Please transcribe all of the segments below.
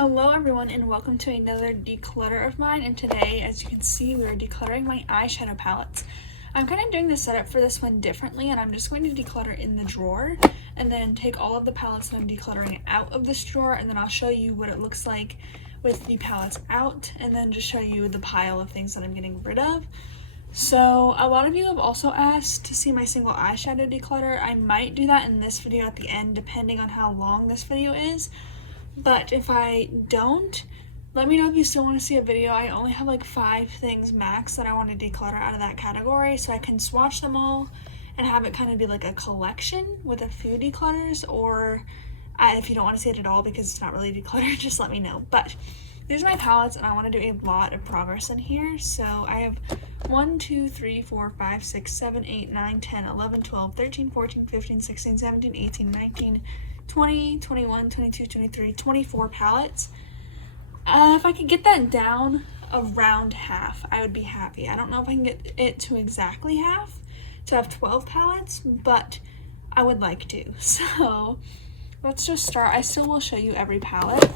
Hello everyone and welcome to another declutter of mine, and today, as you can see, we're decluttering my eyeshadow palettes. I'm kind of doing the setup for this one differently, and I'm just going to declutter in the drawer and then take all of the palettes that I'm decluttering out of this drawer, and then I'll show you what it looks like with the palettes out, and then just show you the pile of things that I'm getting rid of. So a lot of you have also asked to see my single eyeshadow declutter. I might do that in this video at the end depending on how long this video is. But if I don't, let me know if you still want to see a video. I only have like 5 things max that I want to declutter out of that category, so I can swatch them all and have it kind of be like a collection with a few declutters, or if you don't want to see it at all because it's not really decluttered, just let me know. But these are my palettes, and I want to do a lot of progress in here. So I have 1, 2, 3, 4, 5, 6, 7, 8, 9, 10, 11, 12, 13, 14, 15, 16, 17, 18, 19, 20, 21, 22, 23, 24 palettes. If I could get that down around half, I would be happy. I don't know if I can get it to exactly half to have 12 palettes, but I would like to. So let's just start. I still will show you every palette.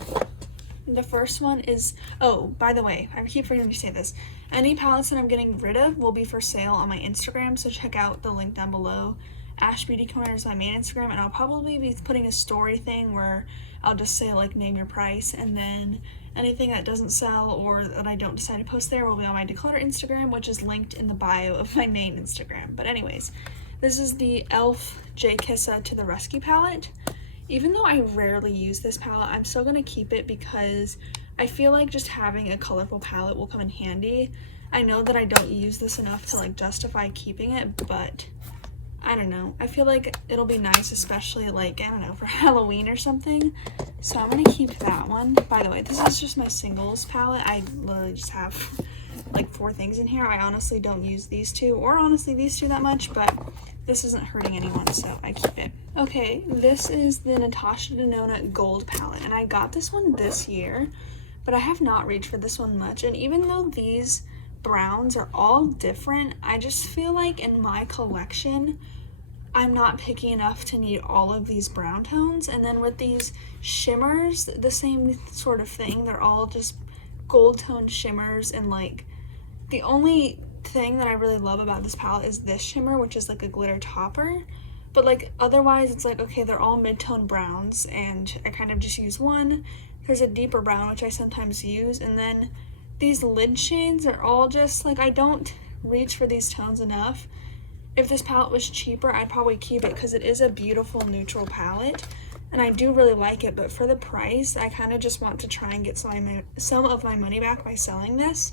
The first one is, oh, by the way, I keep forgetting to say this. Any palettes that I'm getting rid of will be for sale on my Instagram, so check out the link down below. Ash Beauty Corner is my main Instagram, and I'll probably be putting a story thing where I'll just say like name your price, and then anything that doesn't sell or that I don't decide to post there will be on my declutter Instagram, which is linked in the bio of my main Instagram. But anyways, this is the e.l.f. J Kissa to the Rescue palette. Even though I rarely use this palette, I'm still going to keep it because I feel like just having a colorful palette will come in handy. I know that I don't use this enough to like justify keeping it, but I don't know. I feel like it'll be nice, especially like, I don't know, for Halloween or something. So I'm going to keep that one. By the way, this is just my singles palette. I literally just have like 4 things in here. I honestly don't use these two, or honestly these two that much, but this isn't hurting anyone, so I keep it. Okay, this is the Natasha Denona Gold palette, and I got this one this year, but I have not reached for this one much. And even though these browns are all different, I just feel like in my collection I'm not picky enough to need all of these brown tones. And then with these shimmers, the same sort of thing. They're all just gold tone shimmers, and like the only thing that I really love about this palette is this shimmer, which is like a glitter topper. But like otherwise it's like, okay, they're all mid-tone browns and I kind of just use one. There's a deeper brown which I sometimes use, and then these lid shades are all just like, I don't reach for these tones enough. If this palette was cheaper, I'd probably keep it because it is a beautiful neutral palette and I do really like it, but for the price, I kind of just want to try and get some of my money back by selling this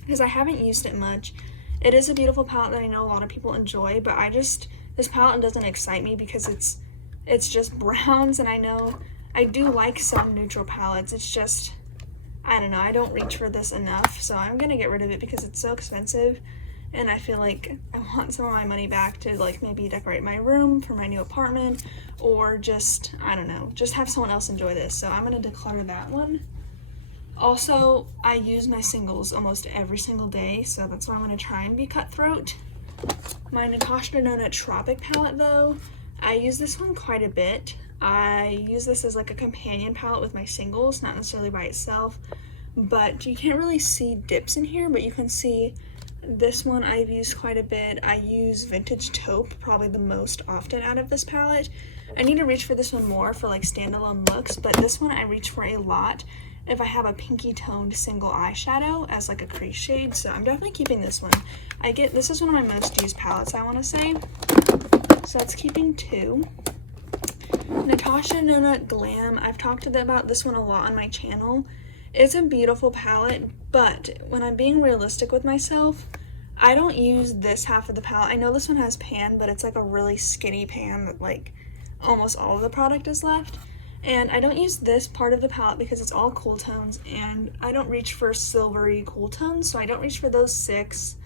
because I haven't used it much. It is a beautiful palette that I know a lot of people enjoy, but this palette doesn't excite me because it's just browns, and I know I do like some neutral palettes. It's just, I don't know, I don't reach for this enough, so I'm gonna get rid of it because it's so expensive, and I feel like I want some of my money back to like maybe decorate my room for my new apartment, or just, I don't know, just have someone else enjoy this. So I'm gonna declutter that one. Also, I use my singles almost every single day, so that's why I'm gonna try and be cutthroat. My Natasha Nonatropic palette though, I use this one quite a bit. I use this as like a companion palette with my singles, not necessarily by itself, but you can't really see dips in here, but you can see this one I've used quite a bit. I use Vintage Taupe probably the most often out of this palette. I need to reach for this one more for like standalone looks, but this one I reach for a lot if I have a pinky toned single eyeshadow as like a crease shade, so I'm definitely keeping this one. This is one of my most used palettes, I want to say, so that's keeping 2. Natasha Denona Glam, I've talked about this one a lot on my channel. It's a beautiful palette, but when I'm being realistic with myself, I don't use this half of the palette. I know this one has pan, but it's like a really skinny pan that like almost all of the product is left. And I don't use this part of the palette because it's all cool tones, and I don't reach for silvery cool tones, so I don't reach for those 6.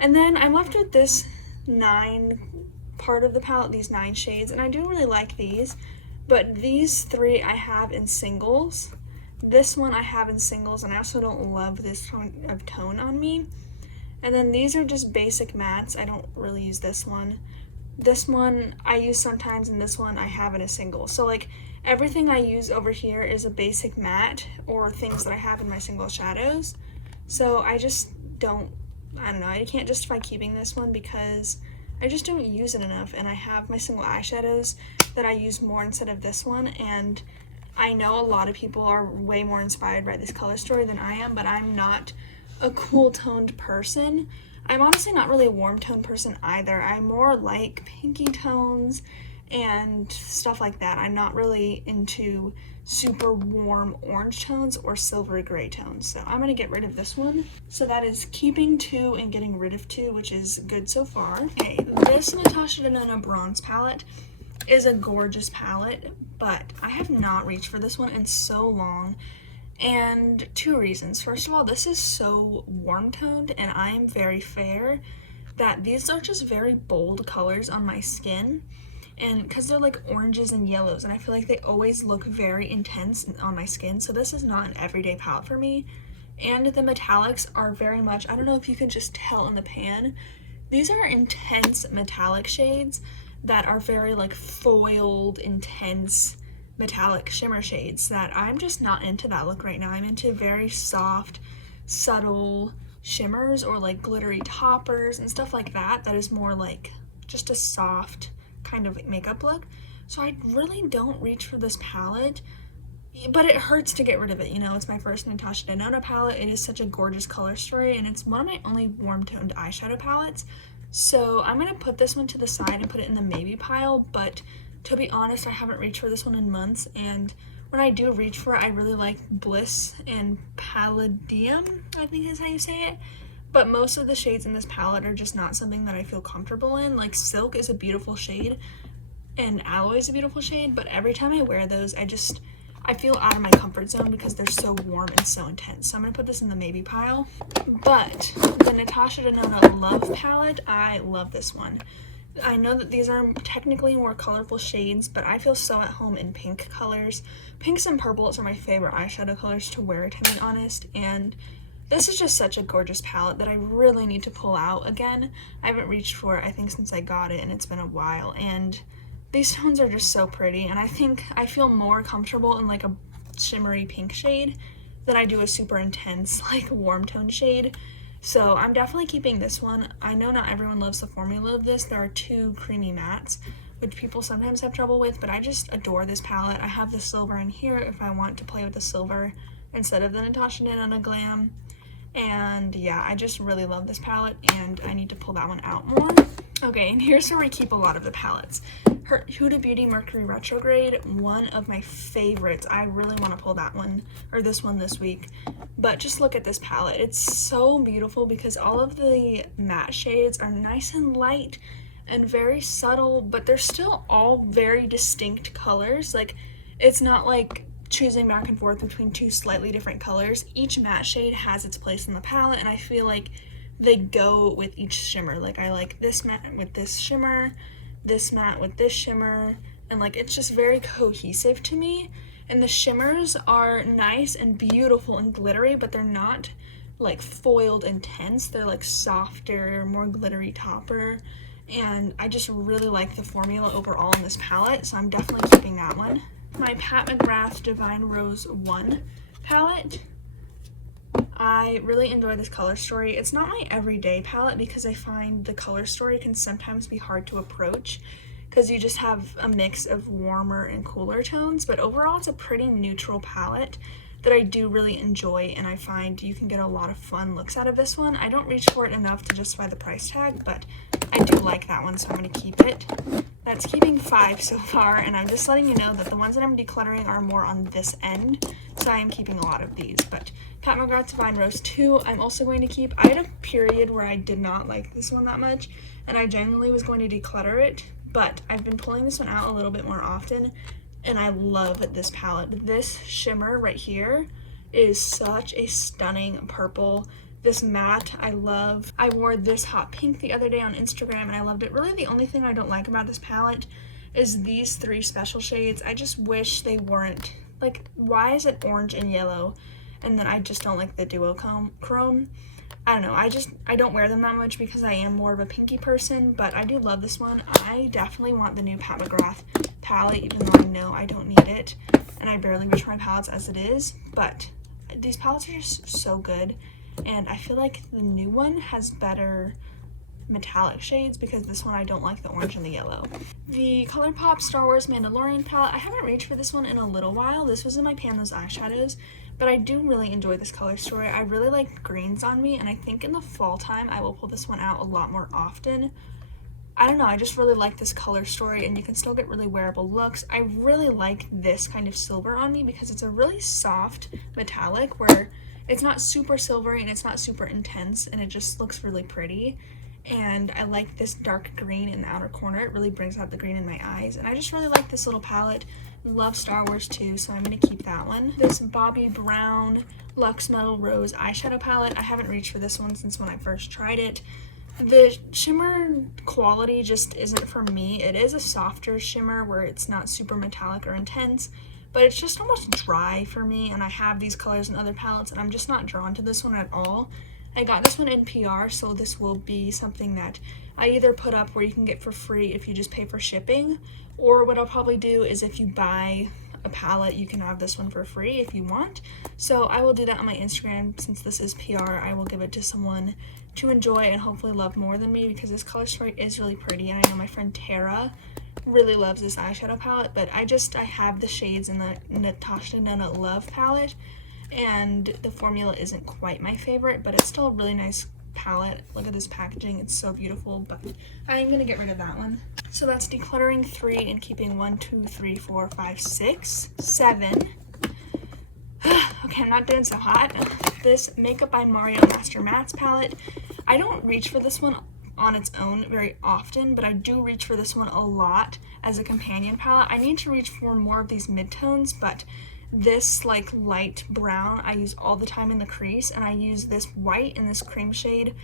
And then I'm left with this 9 part of the palette, these 9 shades, and I do really like these, but these 3 I have in singles. This one I have in singles, and I also don't love this tone on me. And then these are just basic mattes. I don't really use this one. this one I use sometimes, and this one I have in a single. So like everything I use over here is a basic matte or things that I have in my single shadows. So I just don't, I don't know, I can't justify keeping this one because I just don't use it enough, and I have my single eyeshadows that I use more instead of this one, and I know a lot of people are way more inspired by this color story than I am, but I'm not a cool toned person. I'm honestly not really a warm toned person either. I more like pinky tones and stuff like that. I'm not really into super warm orange tones or silvery gray tones. So I'm gonna get rid of this one. So that is keeping 2 and getting rid of 2, which is good so far. Okay, this Natasha Denona bronze palette is a gorgeous palette, but I have not reached for this one in so long. And 2 reasons. First of all, this is so warm toned and I am very fair that these are just very bold colors on my skin, and because they're like oranges and yellows, and I feel like they always look very intense on my skin, so this is not an everyday palette for me. And the metallics are very much, I don't know if you can just tell in the pan, these are intense metallic shades that are very like foiled, intense metallic shimmer shades that I'm just not into that look right now. I'm into very soft, subtle shimmers or like glittery toppers and stuff like that. That is more like just a soft kind of makeup look. So I really don't reach for this palette, but it hurts to get rid of it. You know, it's my first Natasha Denona palette. It is such a gorgeous color story, and it's one of my only warm toned eyeshadow palettes. So I'm gonna put this one to the side and put it in the maybe pile, but to be honest, I haven't reached for this one in months, and when I do reach for it, I really like Bliss and Palladium, I think is how you say it. But most of the shades in this palette are just not something that I feel comfortable in. Like Silk is a beautiful shade, and Alloy is a beautiful shade, but every time I wear those, I feel out of my comfort zone because they're so warm and so intense. So I'm gonna put this in the maybe pile. But the Natasha Denona Love palette, I love this one. I know that these are technically more colorful shades, but I feel so at home in pink colors. Pinks and purples are my favorite eyeshadow colors to wear, to be honest, and this is just such a gorgeous palette that I really need to pull out again. I haven't reached for it, I think, since I got it, and it's been a while, and these tones are just so pretty, and I think I feel more comfortable in like a shimmery pink shade than I do a super intense, like warm tone shade. So I'm definitely keeping this one. I know not everyone loves the formula of this. There are 2 creamy mattes, which people sometimes have trouble with, but I just adore this palette. I have the silver in here if I want to play with the silver instead of the Natasha Denona Glam. And yeah, I just really love this palette, and I need to pull that one out more. Okay, and here's where we keep a lot of the palettes. Her Huda Beauty Mercury Retrograde, one of my favorites. I really want to pull that one, or this one this week. But just look at this palette. It's so beautiful because all of the matte shades are nice and light and very subtle, but they're still all very distinct colors. Like, it's not like choosing back and forth between 2 slightly different colors. Each matte shade has its place in the palette, and I feel like they go with each shimmer. Like, I like this matte with this shimmer, this matte with this shimmer, and like it's just very cohesive to me. And the shimmers are nice and beautiful and glittery, but they're not like foiled intense. They're like softer, more glittery topper, and I just really like the formula overall in this palette, so I'm definitely keeping that one. My Pat McGrath Divine Rose 1 palette. I really enjoy this color story. It's not my everyday palette because I find the color story can sometimes be hard to approach because you just have a mix of warmer and cooler tones, but overall it's a pretty neutral palette that I do really enjoy, and I find you can get a lot of fun looks out of this one. I don't reach for it enough to justify the price tag, but I do like that one, so I'm going to keep it. That's keeping 5 so far, and I'm just letting you know that the ones that I'm decluttering are more on this end, so I am keeping a lot of these. But Pat McGrath Divine Rose 2, I'm also going to keep. I had a period where I did not like this one that much, and I genuinely was going to declutter it, but I've been pulling this one out a little bit more often, and I love this palette. This shimmer right here is such a stunning purple. This matte I love. I wore this hot pink the other day on Instagram and I loved it. Really the only thing I don't like about this palette is these 3 special shades. I just wish they weren't, like, why is it orange and yellow? And then I just don't like the duochrome. I don't know, I don't wear them that much because I am more of a pinky person, but I do love this one. I definitely want the new Pat McGrath palette, even though I know I don't need it, and I barely reach my palettes as it is, but these palettes are just so good, and I feel like the new one has better metallic shades because this one I don't like the orange and the yellow. The ColourPop Star Wars Mandalorian palette, I haven't reached for this one in a little while. This was in my pan those eyeshadows, but I do really enjoy this color story. I really like greens on me, and I think in the fall time I will pull this one out a lot more often. I don't know, I just really like this color story, and you can still get really wearable looks. I really like this kind of silver on me because it's a really soft metallic where it's not super silvery and it's not super intense, and it just looks really pretty. And I like this dark green in the outer corner. It really brings out the green in my eyes, and I just really like this little palette. Love Star Wars too, so I'm going to keep that one. This Bobbi Brown Luxe Metal Rose eyeshadow palette, I haven't reached for this one since when I first tried it. The shimmer quality just isn't for me. It is a softer shimmer where it's not super metallic or intense, but it's just almost dry for me, and I have these colors in other palettes and I'm just not drawn to this one at all. I got this one in PR, so this will be something that I either put up where you can get for free if you just pay for shipping, or what I'll probably do is if you buy a palette, you can have this one for free if you want. So I will do that on my Instagram. Since this is PR, I will give it to someone to enjoy and hopefully love more than me because this color story is really pretty, and I know my friend Tara really loves this eyeshadow palette, but I have the shades in the Natasha Denona Love palette, and the formula isn't quite my favorite, but it's still a really nice palette. Look at this packaging, it's so beautiful, but I'm gonna get rid of that one. So that's decluttering 3 and keeping 1, 2, 3, 4, 5, 6, 7. Okay, I'm not doing so hot. This Makeup by Mario Master Mattes palette, I don't reach for this one on its own very often, but I do reach for this one a lot as a companion palette. I need to reach for more of these midtones, but this like light brown I use all the time in the crease, and I use this white and this cream shade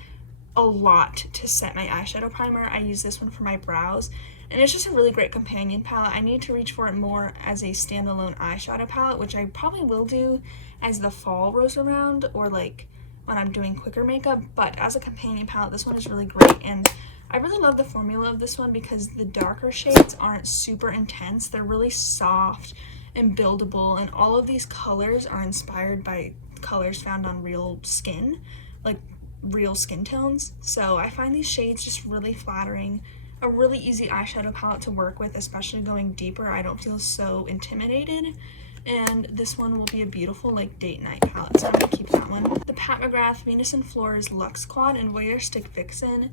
a lot to set my eyeshadow primer. I use this one for my brows, and it's just a really great companion palette. I need to reach for it more as a standalone eyeshadow palette, which I probably will do as the fall rolls around or like when I'm doing quicker makeup, but as a companion palette, this one is really great. And I really love the formula of this one because the darker shades aren't super intense. They're really soft and buildable, and all of these colors are inspired by colors found on real skin, like real skin tones. So I find these shades just really flattering, a really easy eyeshadow palette to work with, especially going deeper. I don't feel so intimidated, and this one will be a beautiful like date night palette, so I'm gonna keep that one. The Pat McGrath Venus and Floors Luxe Quad and Voyeur Stick Vixen.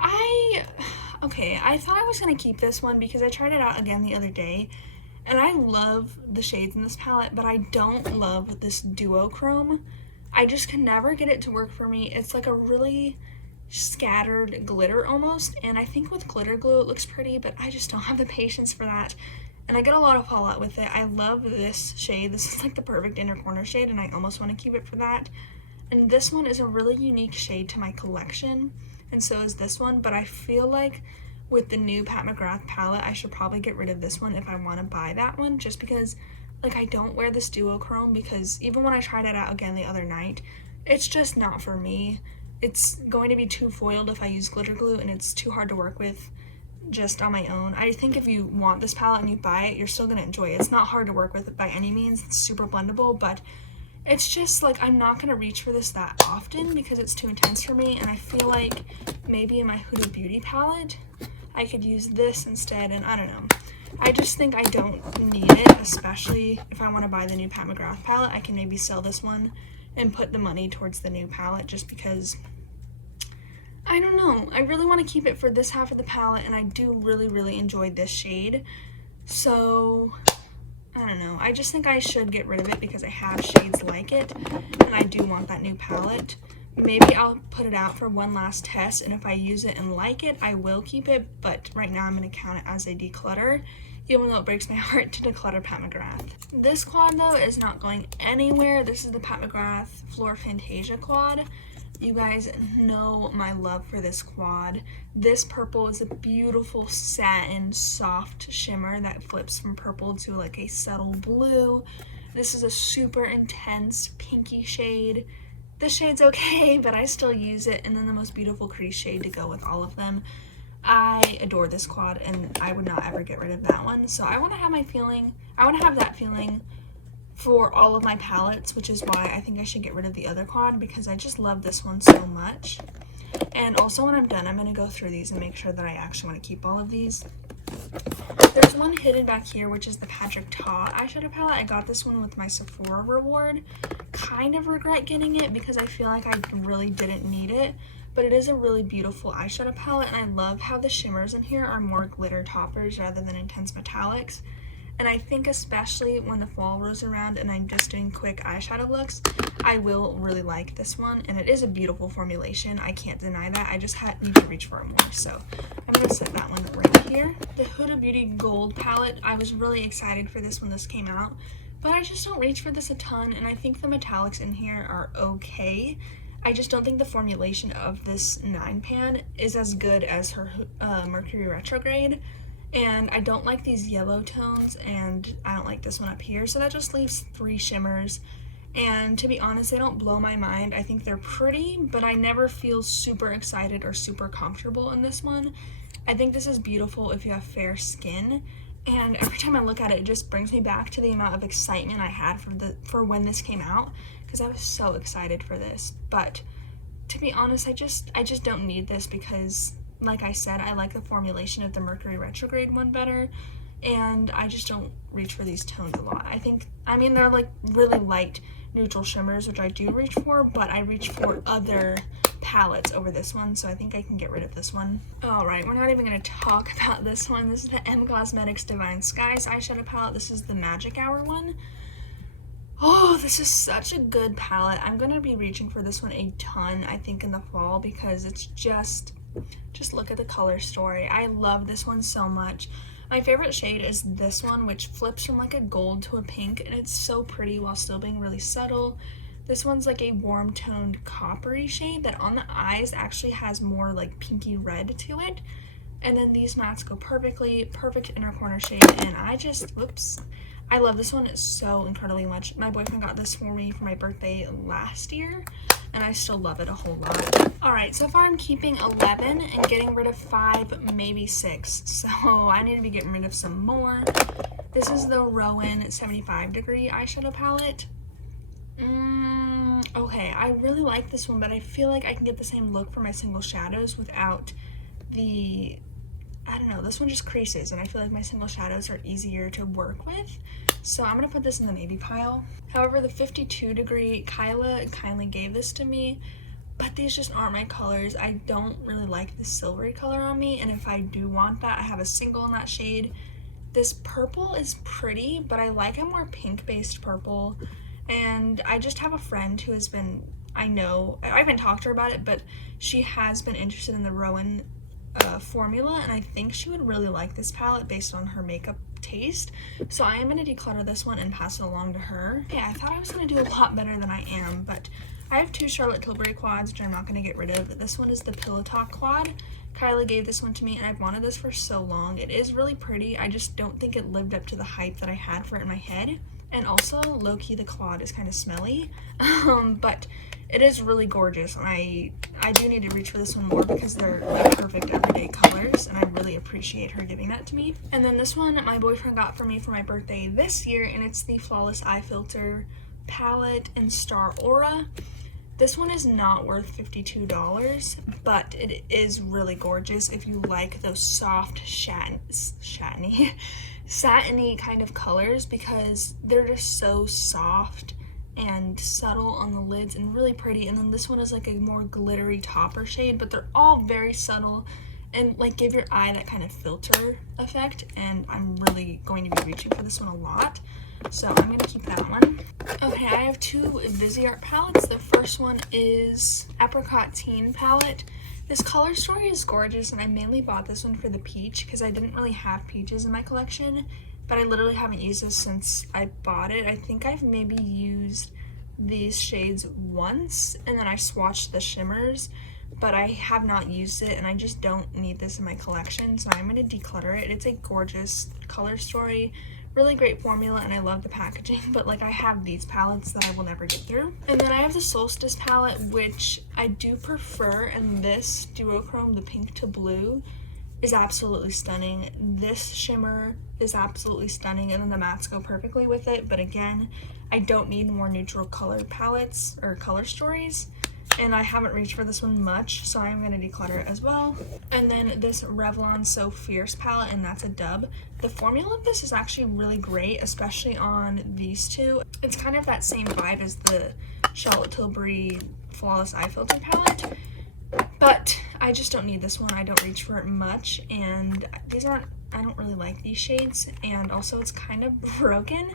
I thought I was gonna keep this one because I tried it out again the other day, and I love the shades in this palette, but I don't love this duochrome. I just can never get it to work for me. It's like a really scattered glitter almost, and I think with glitter glue it looks pretty, but I just don't have the patience for that, and I get a lot of fallout with it. I love this shade. This is like the perfect inner corner shade, and I almost want to keep it for that. And this one is a really unique shade to my collection, and so is this one, but I feel like with the new Pat McGrath palette, I should probably get rid of this one if I want to buy that one, just because like I don't wear this duochrome, because even when I tried it out again the other night, it's just not for me. It's going to be too foiled if I use glitter glue, and it's too hard to work with just on my own. I think if you want this palette and you buy it, you're still going to enjoy it. It's not hard to work with by any means. It's super blendable, but it's just like I'm not going to reach for this that often because it's too intense for me, and I feel like maybe in my Huda Beauty palette I could use this instead, and I don't know. I just think I don't need it, especially if I want to buy the new Pat McGrath palette. I can maybe sell this one and put the money towards the new palette, just because, I don't know, I really want to keep it for this half of the palette, and I do really enjoy this shade. So I don't know, I just think I should get rid of it because I have shades like it, and I do want that new palette. Maybe I'll put it out for one last test, and if I use it and like it, I will keep it, but right now I'm going to count it as a declutter, even though it breaks my heart to declutter Pat McGrath. This quad, though, is not going anywhere. This is the Pat McGrath Floor Fantasia quad. You guys know my love for this quad. This purple is a beautiful satin soft shimmer that flips from purple to like a subtle blue. This is a super intense pinky shade. this shade's okay, but I still use it. And then the most beautiful crease shade to go with all of them. I adore this quad and I would not ever get rid of that one. So I want to have that feeling for all of my palettes, which is why I think I should get rid of the other quad, because I just love this one so much. And also when I'm done, I'm going to go through these and make sure that I actually want to keep all of these. There's one hidden back here, which is the Patrick Ta eyeshadow palette. I got this one with my Sephora reward. Kind of regret getting it because I feel like I really didn't need it, but it is a really beautiful eyeshadow palette, and I love how the shimmers in here are more glitter toppers rather than intense metallics. And I think especially when the fall rolls around and I'm just doing quick eyeshadow looks, I will really like this one. And it is a beautiful formulation. I can't deny that. I just need to reach for it more. So I'm going to set that one right here. The Huda Beauty Gold palette, I was really excited for this when this came out, but I just don't reach for this a ton. And I think the metallics in here are okay. I just don't think the formulation of this 9-pan is as good as her Mercury Retrograde. And I don't like these yellow tones, and I don't like this one up here. So that just leaves 3 shimmers. And to be honest, they don't blow my mind. I think they're pretty, but I never feel super excited or super comfortable in this one. I think this is beautiful if you have fair skin. And every time I look at it, it just brings me back to the amount of excitement I had for when this came out, because I was so excited for this. But to be honest, I just don't need this because, like I said, I like the formulation of the Mercury Retrograde one better, and I just don't reach for these tones a lot. I mean, they're like really light neutral shimmers, which I do reach for, but I reach for other palettes over this one, so I think I can get rid of this one. Alright, we're not even going to talk about this one. This is the M Cosmetics Divine Skies eyeshadow palette. This is the Magic Hour one. Oh, this is such a good palette. I'm going to be reaching for this one a ton, I think, in the fall, because it's just look at the color story. I love this one so much. My favorite shade is this one, which flips from like a gold to a pink, and it's so pretty while still being really subtle. This one's like a warm toned coppery shade that on the eyes actually has more like pinky red to it. And then these mattes go perfectly, perfect inner corner shade, and I love this one so incredibly much. My boyfriend got this for me for my birthday last year, and I still love it a whole lot. Alright, so far I'm keeping 11 and getting rid of 5, maybe 6. So I need to be getting rid of some more. This is the Rowan 75 Degree eyeshadow palette. Okay, I really like this one, but I feel like I can get the same look for my single shadows without the... I don't know, this one just creases, and I feel like my single shadows are easier to work with. So I'm going to put this in the maybe pile. However, the 52 Degree, Kyla kindly gave this to me, but these just aren't my colors. I don't really like the silvery color on me, and if I do want that, I have a single in that shade. This purple is pretty, but I like a more pink-based purple, and I just have a friend who has been, I haven't talked to her about it, but she has been interested in the Rowan formula, and I think she would really like this palette based on her makeup taste. So I am going to declutter this one and pass it along to her. Okay, I thought I was going to do a lot better than I am, but I have 2 Charlotte Tilbury quads, which I'm not going to get rid of. This one is the Pillow Talk quad. Kyla gave this one to me, and I've wanted this for so long. It is really pretty. I just don't think it lived up to the hype that I had for it in my head. And also, low-key, the quad is kind of smelly, but it is really gorgeous, and I do need to reach for this one more because they're like perfect everyday colors, and I really appreciate her giving that to me. And then this one my boyfriend got for me for my birthday this year, and it's the Flawless Eye Filter palette in Star Aura. This one is not worth $52, but it is really gorgeous if you like those soft, satiny kind of colors, because they're just so soft and subtle on the lids and really pretty. And then this one is like a more glittery topper shade, but they're all very subtle and like give your eye that kind of filter effect, and I'm really going to be reaching for this one a lot, so I'm going to keep that one. Okay, I have 2 Viseart palettes. The first one is Apricot Teen palette. This color story is gorgeous, and I mainly bought this one for the peach because I didn't really have peaches in my collection, but I literally haven't used this since I bought it. I think I've maybe used these shades once, and then I swatched the shimmers, but I have not used it, and I just don't need this in my collection, so I'm going to declutter it. It's a gorgeous color story, Really great formula, and I love the packaging, but like I have these palettes that I will never get through. And then I have the Solstice palette, which I do prefer, and this duochrome, the pink to blue, is absolutely stunning. This shimmer is absolutely stunning, and then the mattes go perfectly with it. But again, I don't need more neutral color palettes or color stories, and I haven't reached for this one much, so I'm going to declutter it as well. And then this Revlon So Fierce palette, and that's a dub. The formula of this is actually really great, especially on these two. It's kind of that same vibe as the Charlotte Tilbury Flawless Eye Filter palette, but I just don't need this one. I don't reach for it much, and these aren't, I don't really like these shades, and also it's kind of broken,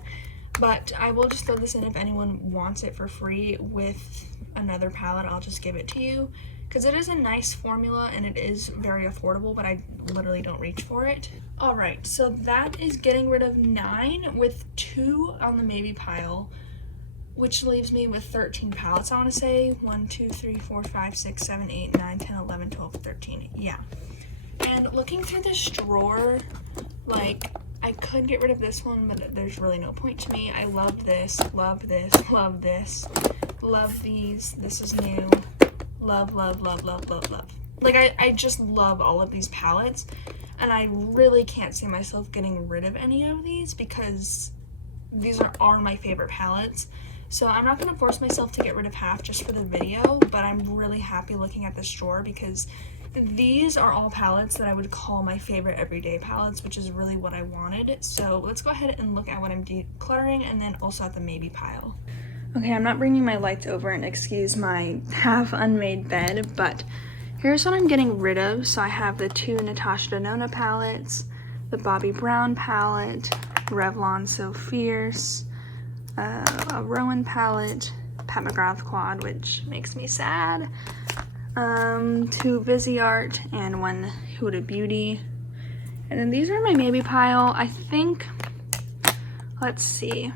but I will just throw this in if anyone wants it for free with another palette. I'll just give it to you, because it is a nice formula and it is very affordable, but I literally don't reach for it. All right, so that is getting rid of 9 with 2 on the maybe pile, which leaves me with 13 palettes, I want to say. 1, 2, 3, 4, 5, 6, 7, 8, 9, 10, 11, 12, 13. Yeah. And looking through this drawer, like, I could get rid of this one, but there's really no point to me. I love this, love this, love this, love these. This is new. Love, love, love, love, love, love. Like, I just love all of these palettes, and I really can't see myself getting rid of any of these because these are my favorite palettes. So I'm not going to force myself to get rid of half just for the video, but I'm really happy looking at this drawer because these are all palettes that I would call my favorite everyday palettes, which is really what I wanted. So let's go ahead and look at what I'm decluttering, and then also at the maybe pile. Okay, I'm not bringing my lights over, and excuse my half unmade bed, but here's what I'm getting rid of. So I have the 2 Natasha Denona palettes, the Bobbi Brown palette, Revlon So Fierce, a Rowan palette, Pat McGrath quad, which makes me sad, 2 Viseart, and 1 Huda Beauty. And then these are my maybe pile. I think, let's see,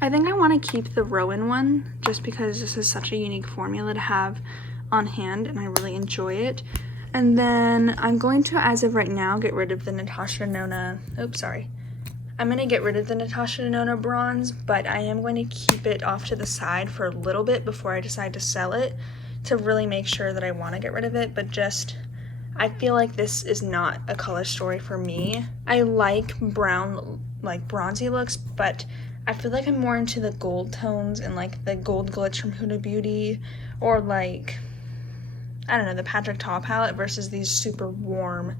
I think I want to keep the Rowan one just because this is such a unique formula to have on hand, and I really enjoy it. And then I'm going to, as of right now, get rid of the Natasha Denona, I'm going to get rid of the Natasha Denona bronze, but I am going to keep it off to the side for a little bit before I decide to sell it to really make sure that I want to get rid of it. But just, I feel like this is not a color story for me. I like brown, like bronzy looks, but I feel like I'm more into the gold tones and like the gold glitch from Huda Beauty, or like, I don't know, the Patrick Ta palette versus these super warm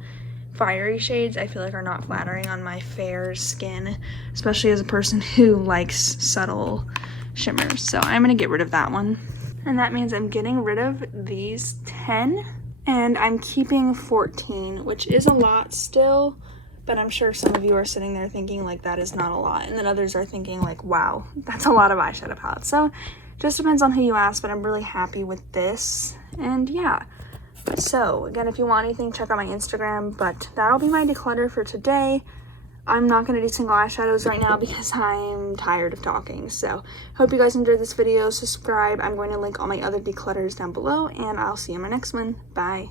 fiery shades. I feel like are not flattering on my fair skin, especially as a person who likes subtle shimmers. So I'm gonna get rid of that one, and that means I'm getting rid of these 10 and I'm keeping 14, which is a lot still, but I'm sure some of you are sitting there thinking like that is not a lot, and then others are thinking like, wow, that's a lot of eyeshadow palettes. So just depends on who you ask, but I'm really happy with this. And yeah, so again, if you want anything, check out my Instagram, but that'll be my declutter for today. I'm not going to do single eyeshadows right now because I'm tired of talking. So hope you guys enjoyed this video. Subscribe. I'm going to link all my other declutters down below, and I'll see you in my next one. Bye.